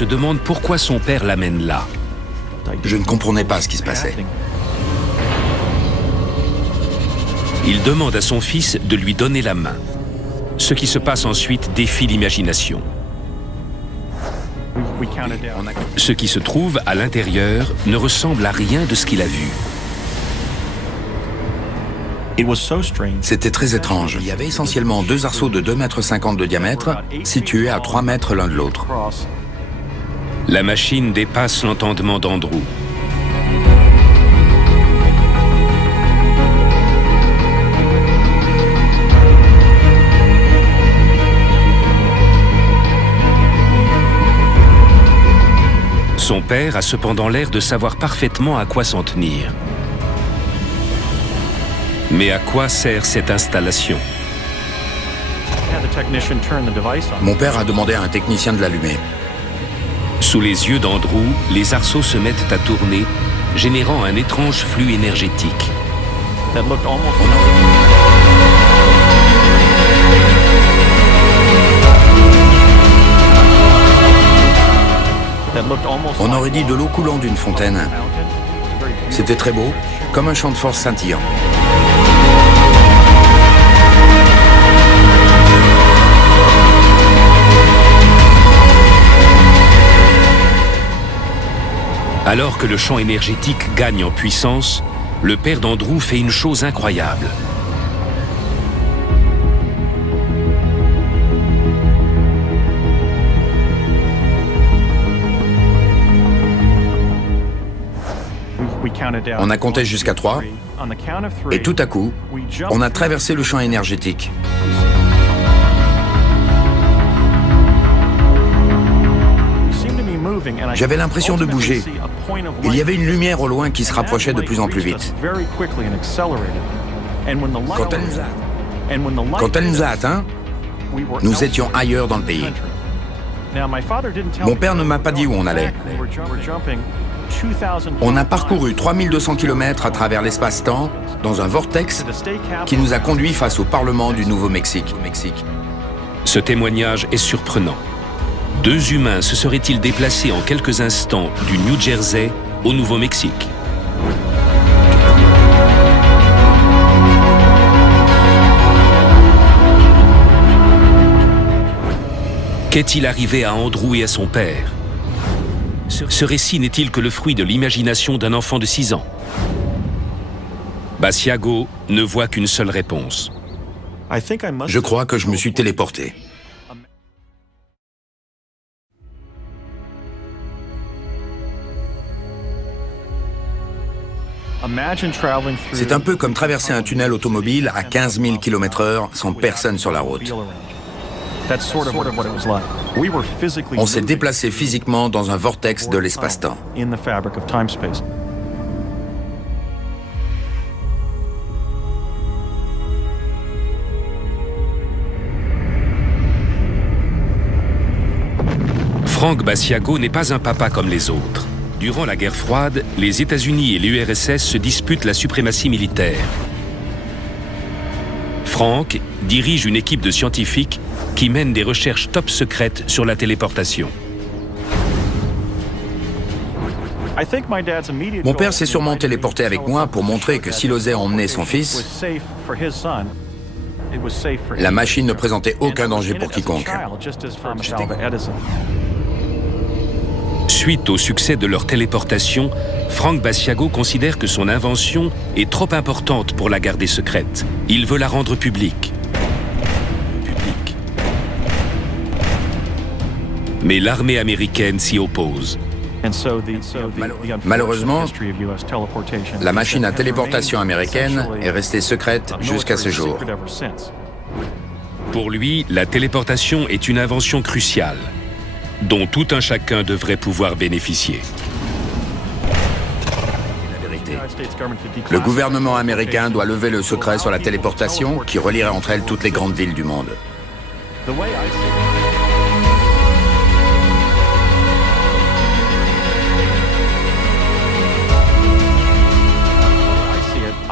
se demande pourquoi son père l'amène là. Je ne comprenais pas ce qui se passait. Il demande à son fils de lui donner la main. Ce qui se passe ensuite défie l'imagination. Ce qui se trouve à l'intérieur ne ressemble à rien de ce qu'il a vu. C'était très étrange. Il y avait essentiellement deux arceaux de 2,50 m de diamètre, situés à 3 mètres l'un de l'autre. La machine dépasse l'entendement d'Andrew. Son père a cependant l'air de savoir parfaitement à quoi s'en tenir. Mais à quoi sert cette installation? Mon père a demandé à un technicien de l'allumer. Sous les yeux d'Andrew, les arceaux se mettent à tourner, générant un étrange flux énergétique. On aurait dit de l'eau coulant d'une fontaine. C'était très beau, comme un champ de force scintillant. Alors que le champ énergétique gagne en puissance, le père d'Andrew fait une chose incroyable. On a compté jusqu'à 3, et tout à coup, on a traversé le champ énergétique. J'avais l'impression de bouger. Il y avait une lumière au loin qui se rapprochait de plus en plus vite. Quand elle nous a atteints, nous étions ailleurs dans le pays. Mon père ne m'a pas dit où on allait. On a parcouru 3200 km à travers l'espace-temps dans un vortex qui nous a conduits face au Parlement du Nouveau-Mexique. Ce témoignage est surprenant. Deux humains se seraient-ils déplacés en quelques instants du New Jersey au Nouveau-Mexique? Qu'est-il arrivé à Andrew et à son père? Ce récit n'est-il que le fruit de l'imagination d'un enfant de 6 ans? Basiago ne voit qu'une seule réponse. Je crois que je me suis téléporté. C'est un peu comme traverser un tunnel automobile à 15 000 km/h sans personne sur la route. On s'est déplacé physiquement dans un vortex de l'espace-temps. Frank Basiago n'est pas un papa comme les autres. Durant la guerre froide, les États-Unis et l'URSS se disputent la suprématie militaire. Frank dirige une équipe de scientifiques qui mène des recherches top secrètes sur la téléportation. Mon père s'est sûrement téléporté avec moi pour montrer que s'il osait emmener son fils, la machine ne présentait aucun danger pour quiconque. Suite au succès de leur téléportation, Frank Basiago considère que son invention est trop importante pour la garder secrète. Il veut la rendre publique. Mais l'armée américaine s'y oppose. Malheureusement, la machine à téléportation américaine est restée secrète jusqu'à ce jour. Pour lui, la téléportation est une invention cruciale, dont tout un chacun devrait pouvoir bénéficier. Le gouvernement américain doit lever le secret sur la téléportation qui relierait entre elles toutes les grandes villes du monde.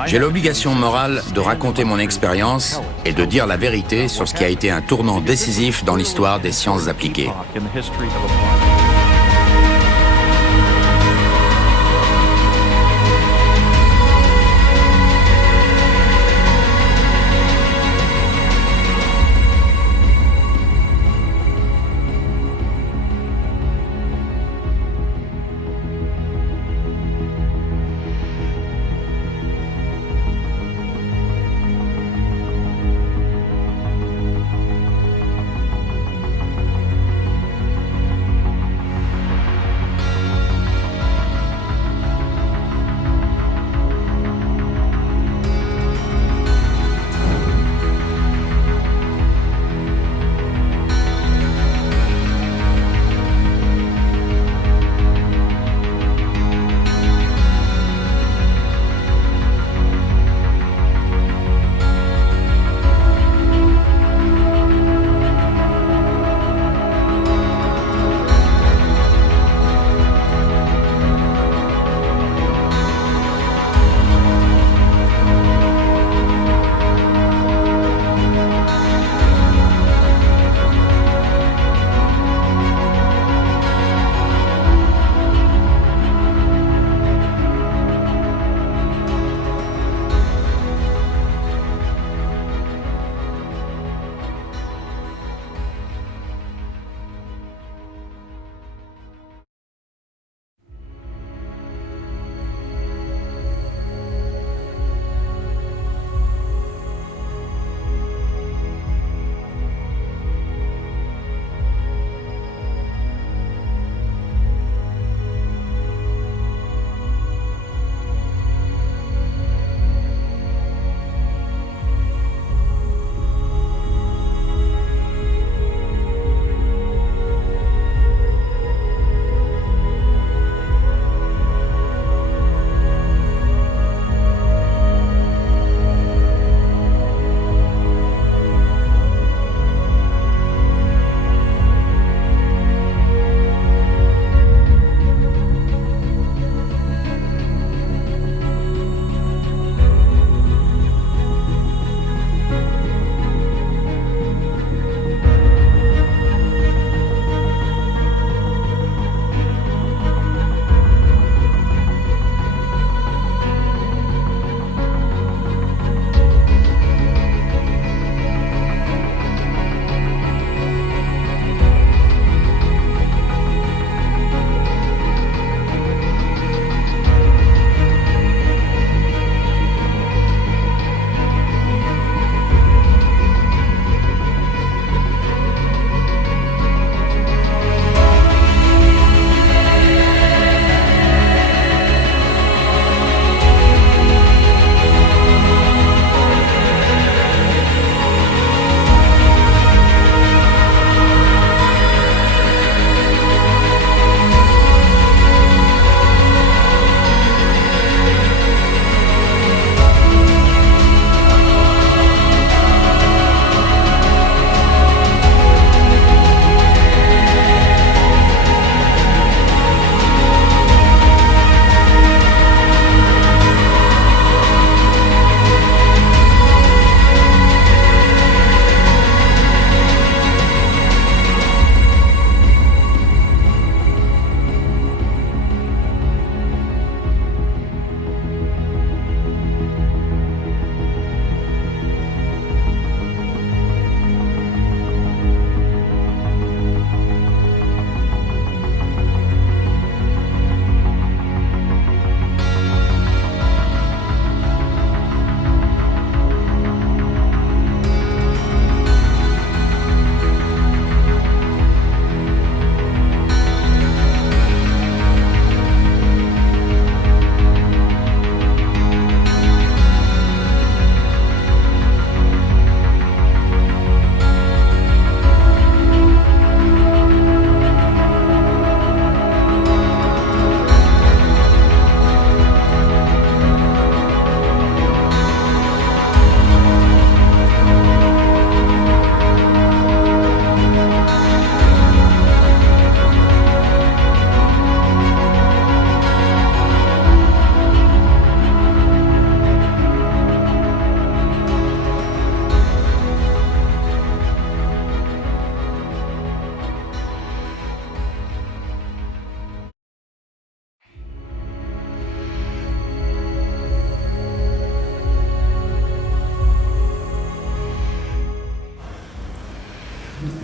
J'ai l'obligation morale de raconter mon expérience et de dire la vérité sur ce qui a été un tournant décisif dans l'histoire des sciences appliquées.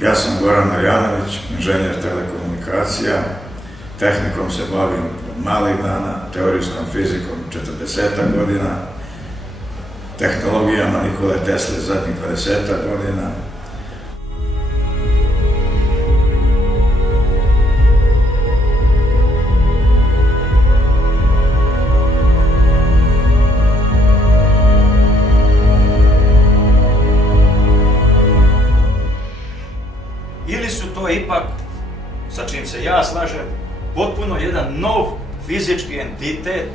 Ja sam Goran Marjanović, inženjer telekomunikacija. Tehnikom se bavim od malih dana, teorijskom fizikom 40 godina, tehnologijama Nikole Tesle zadnjih 20 godina. Ili su to ipak, sa čim se ja slažem, potpuno jedan nov fizički entitet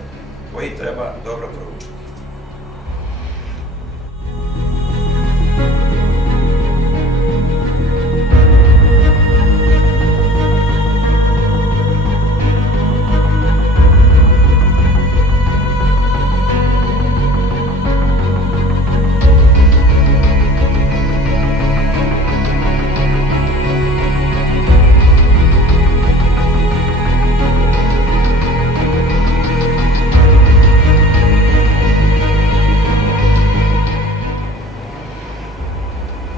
koji treba dobro proučiti.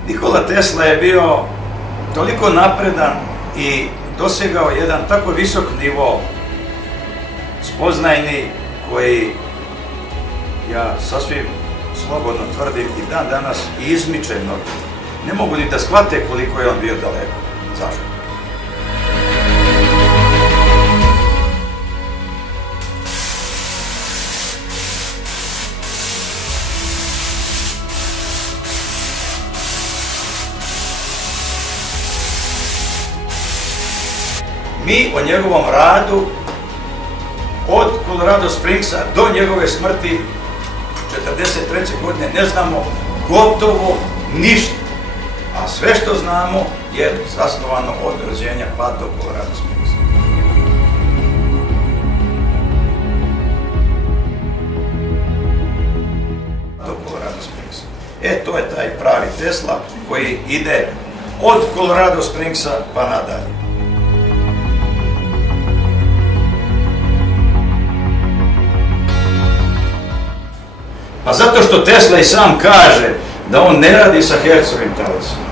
Nikola Tesla je bio toliko napredan i dosegao jedan tako visok nivo spoznajni koji ja sasvim slobodno tvrdim i dan danas izmiče mnogi. Ne mogu ni da shvate koliko je on bio daleko. Zašto? Mi o njegovom radu od Colorado Springsa do njegove smrti 1943. godine ne znamo gotovo ništa. A sve što znamo je zasnovano od rođenja pa do Colorado Springsa. Do Colorado Springsa. To je taj pravi Tesla koji ide od Colorado Springsa pa nadalje. Pa zato što Tesla i sam kaže da on ne radi sa Hercovim telesom.